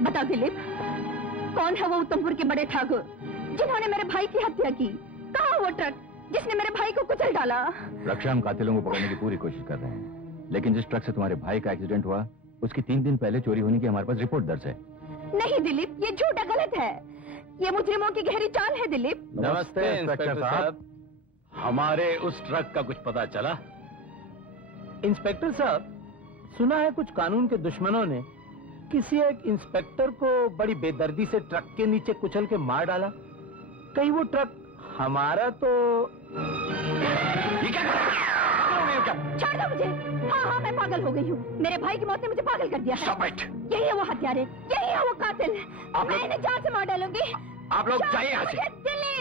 बता दिलीप, कौन है वो उत्तमपुर के बड़े ठाकुर जिन्होंने मेरे भाई की हत्या की? कहाँ वो ट्रक जिसने मेरे भाई को कुचल डाला? रक्षा, हम कातिलों को पकड़ने की पूरी कोशिश कर रहे हैं, लेकिन जिस ट्रक से तुम्हारे भाई का एक्सीडेंट हुआ उसकी 3 दिन पहले चोरी होने की हमारे पास रिपोर्ट दर्ज है। नहीं दिलीप, ये झूठा गलत है। ये मुजरिमों की गहरी चाल है दिलीप। नमस्ते इंस्पेक्टर साहब। हमारे उस ट्रक का कुछ पता चला? इंस्पेक्टर साहब, सुना है कुछ कानून के दुश्मनों ने किसी एक इंस्पेक्टर को बड़ी बेदर्दी से ट्रक के नीचे कुचल के मार डाला। कहीं वो ट्रक हमारा तो... ये क्या? छोड़ दो मुझे। हाँ, मैं पागल हो गई हूँ। मेरे भाई की मौत ने मुझे पागल कर दिया है। यही है वो हत्यारे, यही है वो कातिल। मैं इन्हें जान से मार डालूंगी। आप लोग जाइए यहाँ से।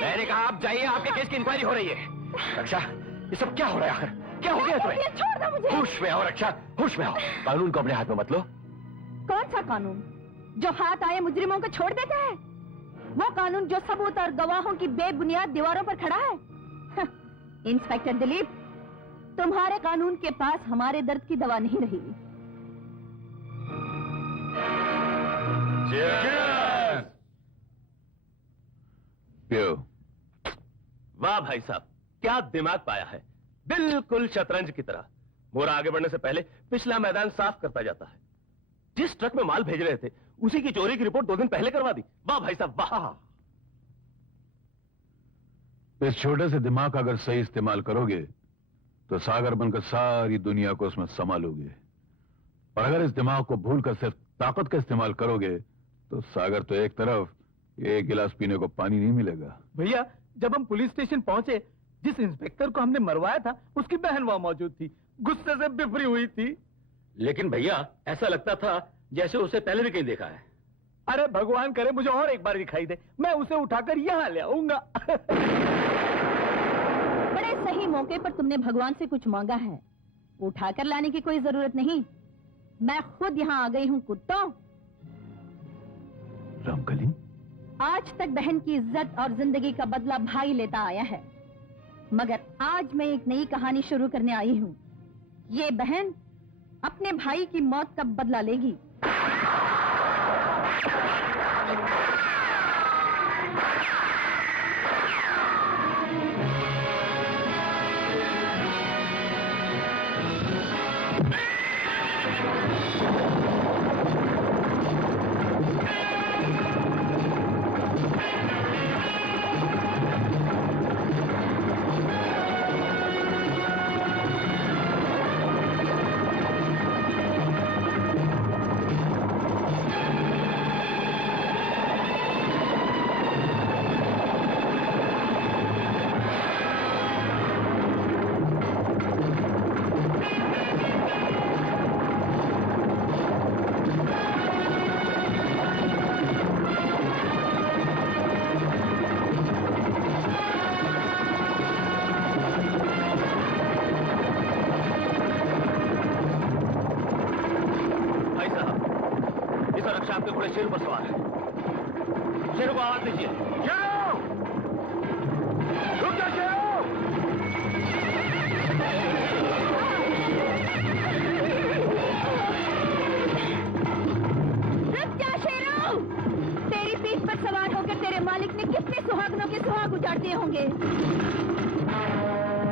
मैंने कहा आप जाइए, आपके केस की इंक्वायरी हो रही है। रक्षा, ये सब क्या हो रहा है आखिर? क्या हो गया तुम्हें? छोड़ दो मुझे। होश में आओ रक्षा, होश में आओ। कानून को अपने हाथ में मत लो। कौन सा कानून जो हाथ आए मुजरिमों को छोड़ देता है? वो कानून जो सबूत और गवाहों की बेबुनियाद दीवारों पर खड़ा है। इंस्पेक्टर दिलीप, तुम्हारे कानून के पास हमारे दर्द की दवा नहीं रही। वाह भाई साहब, क्या दिमाग पाया है। बिल्कुल शतरंज की तरह। मोरा आगे बढ़ने से पहले पिछला मैदान साफ करता जाता है। जिस ट्रक में माल भेज रहे थे उसी की चोरी की रिपोर्ट 2 दिन पहले करवा दी। वाह भाई साहब, वाह। इस छोटे से दिमाग का अगर सही इस्तेमाल करोगे तो सागर बनकर सारी दुनिया को उसमें संभालोगे, और अगर इस दिमाग को भूलकर सिर्फ ताकत का इस्तेमाल करोगे तो सागर तो एक तरफ, एक गिलास पीने को पानी नहीं मिलेगा। भैया, जब हम पुलिस स्टेशन पहुंचे, जिस इंस्पेक्टर को हमने मरवाया था उसकी बहन वहां मौजूद थी, गुस्से से बिफरी हुई थी। लेकिन भैया, ऐसा लगता था जैसे उसे पहले भी कहीं देखा है। अरे भगवान करे मुझे और एक बार दिखाई दे, मैं उसे उठाकर यहाँ ले आऊंगा। बड़े सही मौके पर तुमने भगवान से कुछ मांगा है। उठाकर लाने की कोई जरूरत नहीं, मैं खुद यहाँ आ गई हूँ कुत्तों। रामकली, आज तक बहन की इज्जत और जिंदगी का बदला भाई लेता आया है, मगर आज मैं एक नई कहानी शुरू करने आई हूँ। ये बहन अपने भाई की मौत का बदला लेगी। शेर पर सवार है। शेरों को आवाज दीजिए। शेरों! रुक जा शेरों! रुक जा शेरों! तेरी पीठ पर सवार होकर तेरे मालिक ने कितने सुहागनों के सुहाग उजाड़ दिए होंगे,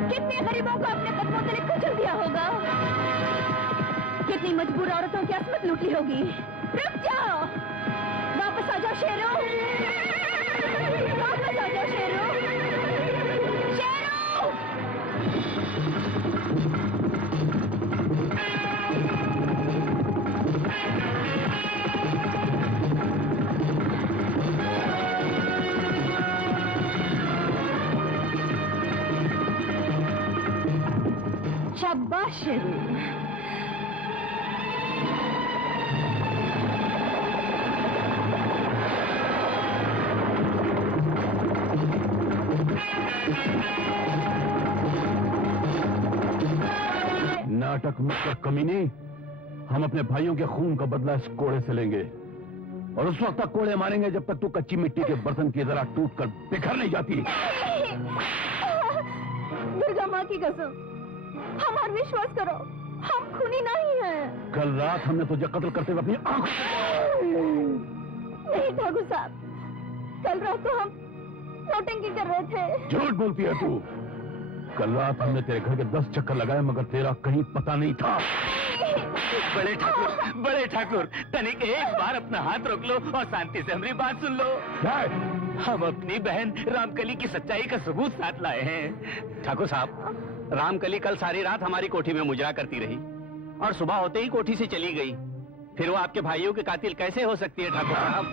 कितने गरीबों को अपने कदमों तले कुचल दिया होगा, कितनी मजबूर औरतों की असमत लूटी होगी। रुक जाओ, वापस आ जाओ शेरों, वापस आ जाओ शेरों, शेरों! शाबाश शेरों। नाटक मत कर कमीनी, हम अपने भाइयों के खून का बदला इस कोड़े से लेंगे, और उस वक्त तक कोड़े मारेंगे जब तक तू कच्ची मिट्टी के बर्तन की तरह टूट कर बिखर नहीं जाती। दुर्गा माँ की कसम, हमारा विश्वास करो, हम खूनी नहीं हैं। कल रात हमने तुझे कत्ल करते हुए अपनी आंखों ठाकुर साहब, कल रात तो हम नौटंकी कर रहे थे। झूठ बोलती है तू। कल रात हमने तेरे घर के 10 चक्कर लगाए मगर तेरा कहीं पता नहीं था। बड़े ठाकुर, तनिक एक बार अपना हाथ रोक लो और शांति से हमारी बात सुन लो। क्या? हम अपनी बहन रामकली की सच्चाई का सबूत साथ लाए हैं। ठाकुर साहब, रामकली कल सारी रात हमारी कोठी में मुजरा करती रही और सुबह होते ही कोठी से चली गई। फिर वो आपके भाइयों के कातिल कैसे हो सकती है ठाकुर साहब?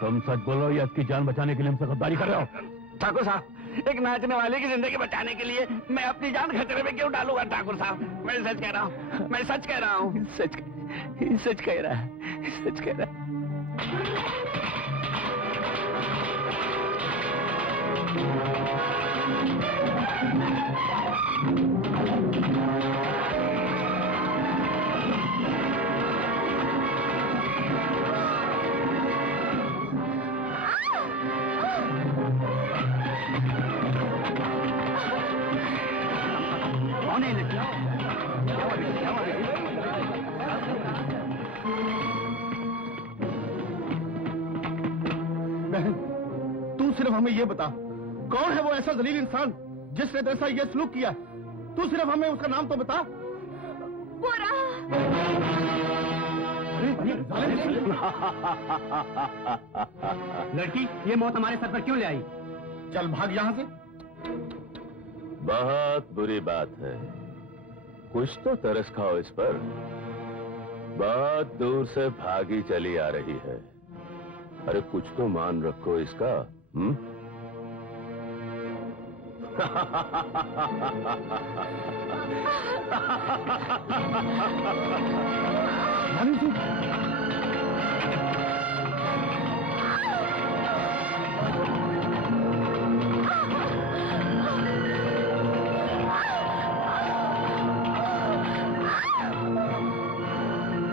तुम सच बोलो या इसकी जान बचाने के लिए हमसे गद्दारी कर रहे हो? ठाकुर साहब, एक नाचने वाले की जिंदगी बचाने के लिए मैं अपनी जान खतरे में क्यों डालूंगा ठाकुर साहब? मैं सच कह रहा हूँ, मैं सच कह रहा हूँ। सच कह रहा है, सच कह रहा है। बहन, तू सिर्फ हमें ये बता, कौन है वो ऐसा जलील इंसान जिसने तेरे साथ ये सलूक किया? तू सिर्फ हमें उसका नाम तो बता। वो रहा। लड़की, ये मौत हमारे सर पर क्यों ले आई? चल भाग यहाँ से। बहुत बुरी बात है, कुछ तो तरस खाओ इस पर। बहुत दूर से भागी चली आ रही है। अरे कुछ तो मान रखो इसका। नानी तू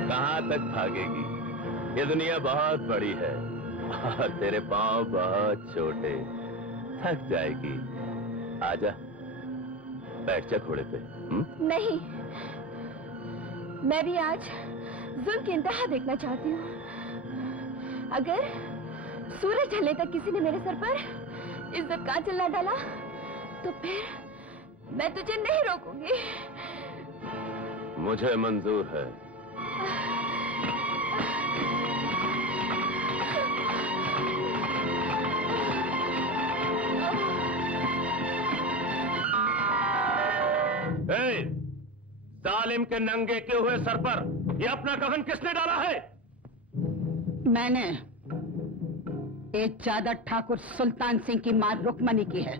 कहां तक भागेगी? ये दुनिया बहुत बड़ी है और तेरे पांव बहुत छोटे, थक जाएगी। आजा, बैठ जा घोड़े पे। नहीं, मैं भी आज जुल्म की इंतहा देखना चाहती हूँ। अगर सूरज ढलने तक किसी ने मेरे सर पर इज्जत का आंचल न डाला तो फिर मैं तुझे नहीं रोकूंगी। मुझे मंजूर है। जालिम के नंगे किए हुए सर पर ये अपना कफन किसने डाला है? मैंने। एक चादर ठाकुर सुल्तान सिंह की मां रुक्मणी की है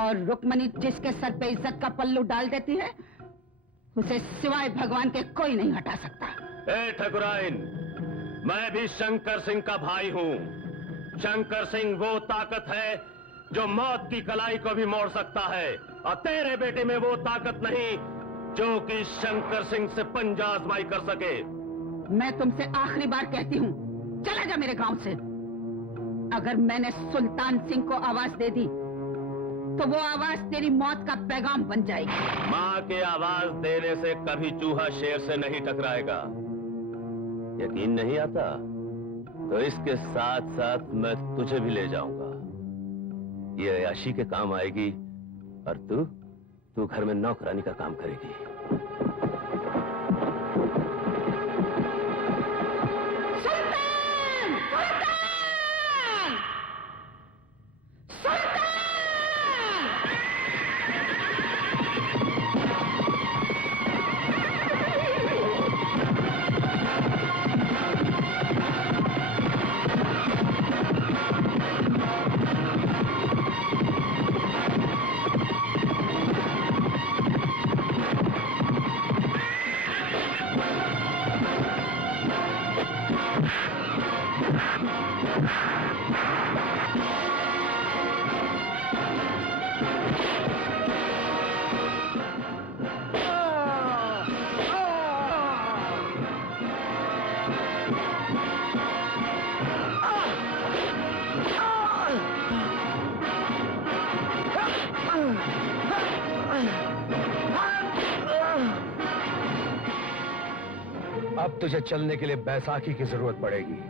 और रुक्मणी जिसके सर पे इज्जत का पल्लू डाल देती है उसे सिवाय भगवान के कोई नहीं हटा सकता। ए ठकुराइन, मैं भी शंकर सिंह का भाई हूं। शंकर सिंह वो ताकत है जो मौत की कलाई को भी मोड़ सकता है और तेरे बेटे में वो ताकत नहीं जो कि शंकर सिंह से पंजा आजमाई कर सके। मैं तुमसे आखिरी बार कहती हूँ, चला जा मेरे गांव से। अगर मैंने सुल्तान सिंह को आवाज दे दी तो वो आवाज तेरी मौत का पैगाम बन जाएगी। माँ के आवाज देने से कभी चूहा शेर से नहीं टकराएगा। यकीन नहीं आता तो इसके साथ साथ मैं तुझे भी ले जाऊंगा। ये अयाशी के काम आएगी और तू घर में नौकरानी का काम करेगी। तुझे चलने के लिए बैसाखी की जरूरत पड़ेगी।